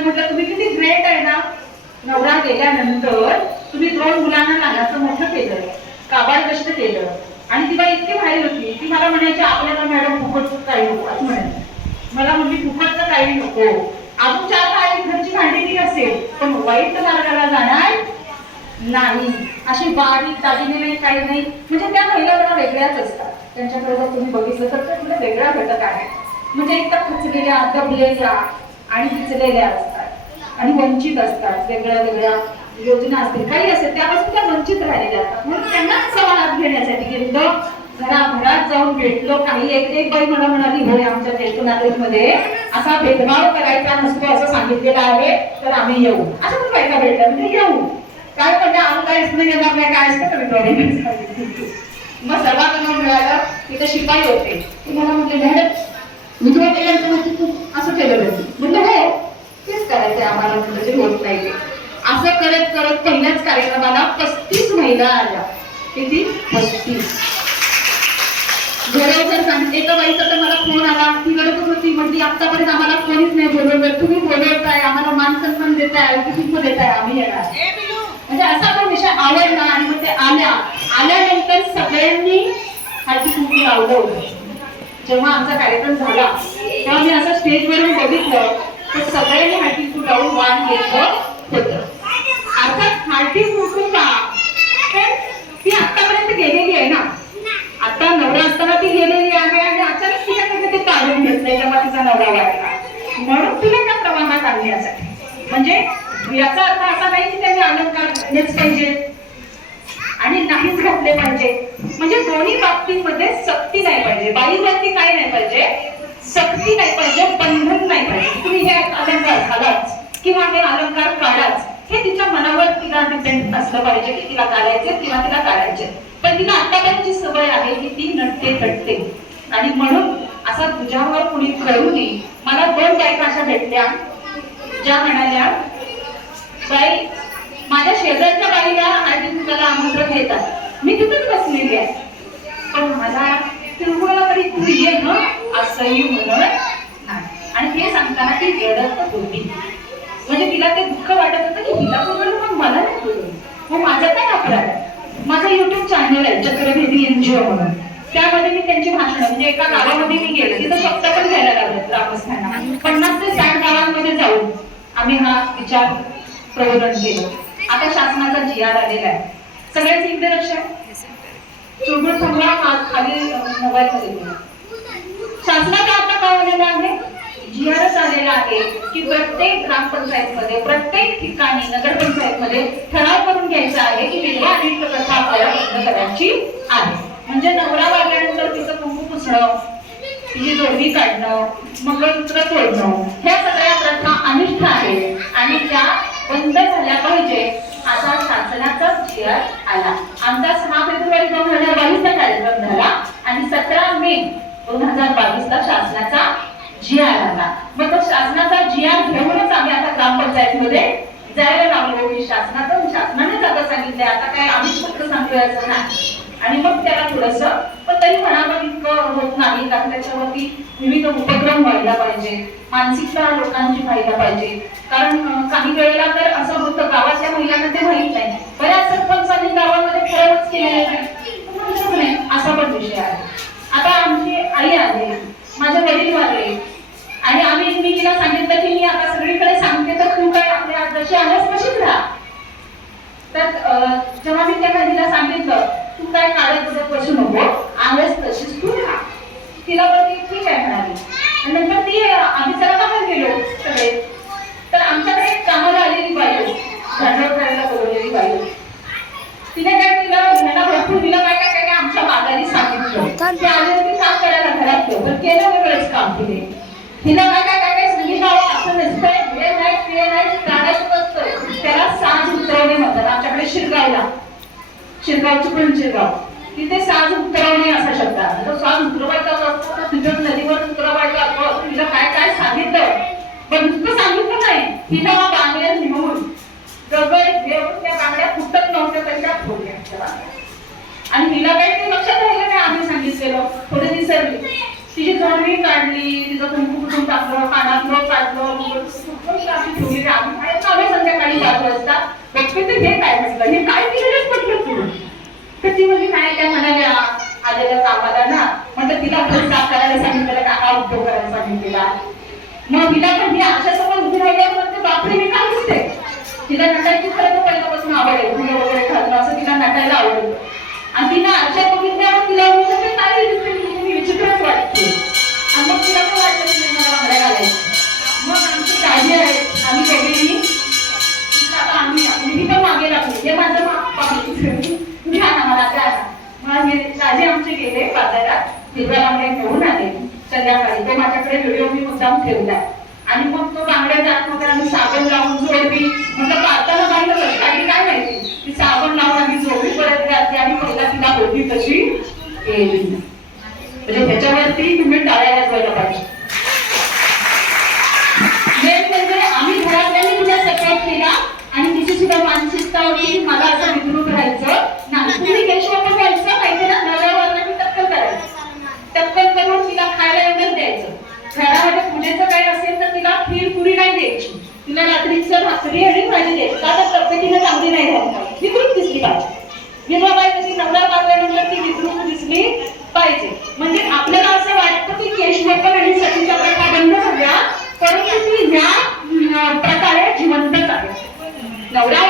त्याच्यात म्हटलं तुम्ही किती ग्रेट आहे ना, नवरा गेल्यानंतर तुम्ही 2 मुलांना लहानाचं मोठं केलं, काबाड कष्ट केलं. आणि ती बाई इतकी भारी होती, ती मला म्हणायची आपल्याला मॅडम फुकटचं काही नको असं म्हणायची. मला म्हणजे फुकटचं काही नको, अजून 4 काही घरची भांडी ती असेल पण वाईट मार्गाला जाणार नाही. अशी बारीक दागिने नाही, काही नाही. म्हणजे त्या महिला जरा वेगळ्याच असतात. त्यांच्याकडे जर तुम्ही बघितलं तर ते वेगळा घटक आहे. म्हणजे एक तर खचलेल्या, दबलेल्या आणि खचलेल्या असतात आणि वंचित असतात. वेगळ्या वेगळ्या योजना असतील, काही असेल, त्यापासून त्या वंचित राहिलेल्या असतात. म्हणून त्यांना समाधान घेण्यासाठी गेलो, घराघरात जाऊन भेटलो. काही एक बाई मला म्हणाली, होय आमच्या ज्येष्ठ नागरिकमध्ये असा भेदभाव करायचा नसतो असं सांगितलेलं आहे, तर आम्ही येऊ. असं पण बायका भेटल्या म्हणजे येऊ. काय म्हणजे आम्ही काहीच नाही येणार नाही, काय असतं कमी. मग सर्वांना मिळालं. तिथे शिपाई होते, ती मला म्हटले मॅडम विधवा केल्यानंतर तू असं केलं नाही. म्हणजे हो तेच करायचंय आम्हाला, म्हणजे होत नाही ते. असं करत करत पहिल्याच कार्यक्रमाला 35 महिला आल्या. किती? 35. बरोबर सांगते. एका बाईचा तर मला फोन आला, ती रडत होती, म्हणजे आतापर्यंत आम्हाला कोणीच नाही बोलवलं, तुम्ही बोलवताय, आम्हाला मान सन्मान देताय, किती देताय, आम्ही येणार. म्हणजे असा तो विषय आवडला. आणि मग ते आल्यानंतर सगळ्यांनी हळदी कुंकू लावलं होतं. जेव्हा आमचा कार्यक्रम झाला तेव्हा मी असं स्टेजवरून बघितलं तर सगळ्यांनी हळदी कुंकू लावून वाण घेतलं होतं. अर्थात हळदी कुंकू का, तर ती आतापर्यंत गेलेली आहे ना, आता नवरा असताना ती गेलेली आहे आणि अचानक तिच्याकडे ते काढून घेतलंय जेव्हा तिचा नवरा वाटला, म्हणून तिला त्या प्रवाहात आणण्यासाठी. म्हणजे याचा अर्थ असा नाही की त्यांनी अलंकार घातलेच पाहिजे आणि नाहीच घातले पाहिजे. म्हणजे दोन्ही बाबतीमध्ये सक्ती नाही पाहिजे. बाईवरती काय नाही पाहिजे, सक्ती नाही पाहिजे, बंधन नाही पाहिजे. तुम्ही हे अलंकार घालाच किंवा हे अलंकार काढाच, हे तिच्या मनावर तिला डिपेंड असलं पाहिजे की तिला काढायचे किंवा तिला काढायचे. पण तिला आतापर्यंतची सवय आहे की ती नटते थटते. आणि म्हणून असा तुझ्यावर कुणी करू नये. मला 2 बायका अशा भेटल्या ज्या म्हणाल्या, बाई माझ्या शेजारच्या बाईला हळदी कुंकूला आमंत्रण घेतात, मी तिथेच बसलेली आहे, पण मला तिळगुळाला तरी तू ये ना असंही म्हणत नाही. आणि हे सांगताना ती रडत होती. म्हणजे तिला ते दुःख वाटत होतं की तिला बोलवलं पण मला नाही बोलवलं. मग माझा काय अपराध आहे? माझं युट्यूब चॅनल आहे चक्रवेदी NGO म्हणून, त्यामध्ये मी त्यांची भाषणं, म्हणजे एका गावामध्ये मी गेले, तिथं शब्द पण घ्यायला लागले ग्रामस्थांना. 50 ते 60 गावांमध्ये जाऊन आम्ही हा विचार प्रबोधन केलं. आता शासनाचा GR आलेला आहे. सगळ्यांचे इकडे लक्ष आहे. चुळबुळ थांबवा, खाली मोबाईल मध्ये गेला. शासनाचा आता काय आलेला आहे, GRच आलेला आहे की प्रत्येक ग्रामपंचायतमध्ये, प्रत्येक ठिकाणी, नगरपंचायतमध्ये ठराव करून घ्यायचा आहे की विधवा अनिष्ट प्रथा आपल्याला बंद करायची आहे. म्हणजे नवरा वागल्यानंतर तिचं कुंकू पुसणं, तिची जोडवी काढणं, मंगळसूत्र तोडणं, ह्या सगळ्या प्रथा अनिष्ट आहे आणि त्या बंद झाल्या पाहिजे. असा शासनाचा GR आला. आमचा 6 फेब्रुवारी 2022 ला कार्यक्रम झाला आणि 17 मे 2022 ला शासनाचा GR आला. मग तो शासनाचा GR घेऊनच आम्ही आता ग्रामपंचायतीमध्ये जायला लागलो की शासनाने जागा सांगितलंय, आता काय आम्हीच फक्त सांगतोय असं नाही. आणि मग त्याला थोडस, पण तरी म्हणावं इतकं होत नाही, कारण त्याच्यावरती विविध उपक्रम व्हायला पाहिजे, मानसिकता लोकांची व्हायला पाहिजे. कारण काही वेळेला तर असं होतं गावातल्या महिलांना ते माहित नाही, बऱ्याच सरपंचांनी गावामध्ये ठरवच केलेलं नाही, असा पण विषय आहे. आता आमची आई आहे, माझे वडील वारले आणि मी तिला सांगितलं की मी आता सगळीकडे सांगते तर तू काय आपल्या जशी आहेस तशीच राहा. तर जेव्हा मी त्या महिलेला सांगितलं तू काय काढत बघत बसू नको, आहेस तशीच तू राहा, तिला पण ती ठीक आहे म्हणाली. आणि नंतर ती आम्ही सगळ्यांना गेलो सगळे. तर आमच्याकडे एक कामाला आलेली बाई होती, झाडझड करायला बोलवलेली बाई होती. तिने काय घ्यायला भरपूर दिलं, काय आमच्या मागाने सांगितलं की आले होते काम करायला घरात, पण केलं वेगळंच काम तिने. तिला काय सांगितलं, असं नसतंय, हे नाही ते नाही, काढायचं नसतं, त्याला साज उतरवणे म्हणतात. आमच्याकडे शिरगावची पण शिरगाव, तिथे साज उतरवणे असा शब्द आहे. तो साज उतरवायचा असतो तर तिथं नदीवर उतरवायचा असतो. तिला काय सांगितलं, पण नुसतं सांगितलं नाही, तिला बांगड्या निघून दगड घेऊन त्या बांगड्या फुटत नव्हत्या तशा फोडल्या. आणि तिला काही ते लक्षात राहिलं नाही, आम्ही सांगितलेलं थोडी विसरली. तिची जोडवी काढली, तिचं कुंकू कुठून टाकलं, कानातलं काढलं, ठेवली. आम्ही बाहेर आलो संध्याकाळी 5 वाजता. बघते तर हे काय म्हटलं, हे काय तिकडेच म्हटलं तू. तर ती म्हणजे नाही काय म्हणाल्या आलेल्या कामाला ना, म्हटलं तिला घर साफ करायला सांगितलेलं का हा उद्योग करायला सांगितलेला. मग तिला पण मी आमच्यासमोर उभी राहिल्यावर म्हणते बापरे मी काय दिसते. तिला नटायची खरं तर पहिल्यापासून आवड आहे, फुलं वगैरे घालणं असं तिला नटायला आवडतं. आणि तिला आरशा बघितल्यावर तिला काय दिसते मी विचित्रच वाटते. आणि मग तिला पण वाटतं की मला बांगड्या घालायचं. मग आमची काळजी आहे, आम्ही दोघेही आता आम्ही पण मागे लागलो. हे माझं घ्या ना मला द्या ना. मग हे राजे आमचे गेले बाजारात, हिरव्या बांगड्या घेऊन आले संध्याकाळी. तो माझ्याकडे व्हिडिओ मी मुद्दाम ठेवला. आणि मग तो बांगड्या जात होता, आम्ही साबण लावून जोडली. म्हटलं पाहताना बांगलं काही काय माहिती ती साबण लावून आम्ही जोडली परत घातली आणि पहिला तिला होती तशी केली. म्हणजे त्याच्यावरती तुम्ही टाळ्या वाजवायला पाहिजे. मेन म्हणजे आम्ही घरातल्यांनी तिला सपोर्ट केला आणि तिची सुद्धा मानसिकता होती की मला असं विद्रुप राहायचं नाही. तुम्ही केशवापण व्हायचं माहिती ना, नव्यावरला मी टक्कल करायचं. टक्कल करून तिला खायला एवढंच द्यायचं. घरामध्ये पूजेचं काही असेल तर तिला खीर पुरी नाही द्यायची. तिला रात्रीचं भाकरी आणि भाजी द्यायची. का तर तब्येतीनं चांगली नाही झाली पाहिजे, विद्रुप दिसली पाहिजे. विधवाबाई कशी नवरा मारल्यानंतर ती विद्रुप दिसली पाहिजे. म्हणजे आपल्याला असं वाटतं की केशवापण आणि सतीच्या प्रथा बंद झाल्या, परंतु ती ह्या प्रकारे जिवंतच आहे. नवरा